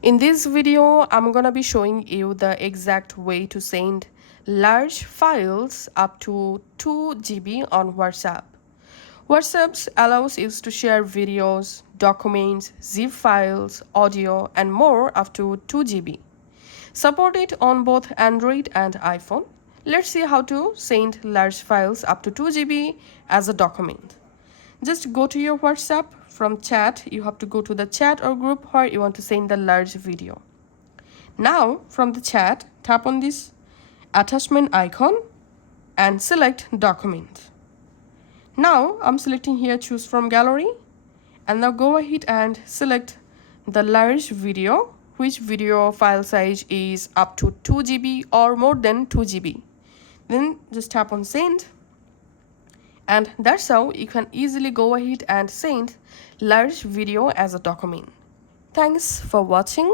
In this video, I'm gonna be showing you the exact way to send large files up to 2 GB on WhatsApp. WhatsApp allows you to share videos, documents, zip files, audio, and more up to 2 GB. Supported on both Android and iPhone. Let's see how to send large files up to 2 GB as a document. Just go to your WhatsApp. From chat, you have to go to the chat or group where you want to send the large video. Now, from the chat, tap on this attachment icon and select document. Now, I'm selecting here choose from gallery, and now go ahead and select the large video, which video file size is up to 2 GB or more than 2 GB. Then just tap on send. And that's how you can easily go ahead and send large video as a document. Thanks for watching.